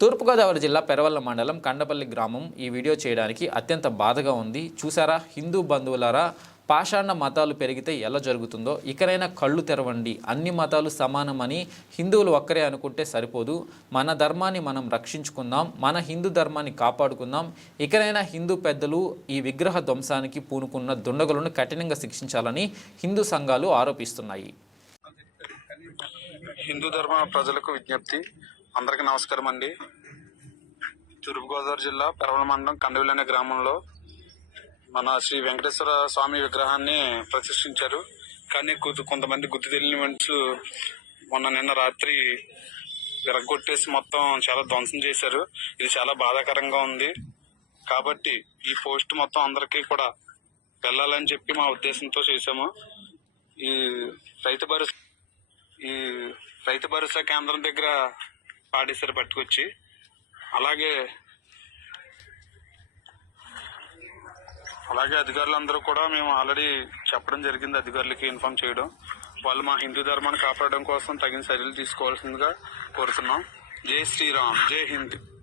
తూర్పుగోదావరి జిల్లా పెరవల్ల మండలం కండపల్లి గ్రామం ఈ వీడియో చేయడానికి అత్యంత బాధగా ఉంది. చూసారా? హిందూ బంధువులారా పాషాణ మతాలు పెరిగితే ఎలా జరుగుతుందో? ఇకనైనా కళ్ళు తెరవండి. అన్ని మతాలు సమానమని హిందువులు ఒక్కరే అనుకుంటే సరిపోదు. మన ధర్మాన్ని మనం రక్షించుకుందాం. మన హిందూ ధర్మాన్ని కాపాడుకుందాం. ఇకనైనా హిందూ పెద్దలు ఈ విగ్రహ ధ్వంసానికి పూనుకున్న దుండగులను కఠినంగా శిక్షించాలని హిందూ సంఘాలు ఆరోపిస్తున్నాయి. హిందూ ధర్మ ప్రజలకు విజ్ఞప్తి. అందరికీ నమస్కారం అండి. తూర్పుగోదావరి జిల్లా పెరవల మండలం కండవిల్ అనే గ్రామంలో మన శ్రీ వెంకటేశ్వర స్వామి విగ్రహాన్ని ప్రతిష్ఠించారు. కానీ కొంతమంది గుర్తు తెలియని మనుషులు మొన్న నిన్న రాత్రి విరగొట్టేసి మొత్తం చాలా ధ్వంసం చేశారు. ఇది చాలా బాధాకరంగా ఉంది. కాబట్టి ఈ పోస్ట్ మొత్తం అందరికీ కూడా వెళ్ళాలని చెప్పి మా ఉద్దేశంతో చేశాము. ఈ రైతు భరోసా ఈ రైతు భరోసా కేంద్రం దగ్గర పాడేశారు పట్టుకొచ్చి. అలాగే అలాగే అధికారులందరూ కూడా మేము ఆల్రెడీ చెప్పడం జరిగింది అధికారులకి ఇన్ఫార్మ్ చేయడం. వాళ్ళు మా హిందూ ధర్మాన్ని కాపాడడం కోసం తగిన చర్యలు తీసుకోవాల్సిందిగా కోరుతున్నాం. జై శ్రీరామ్. జై హింద్.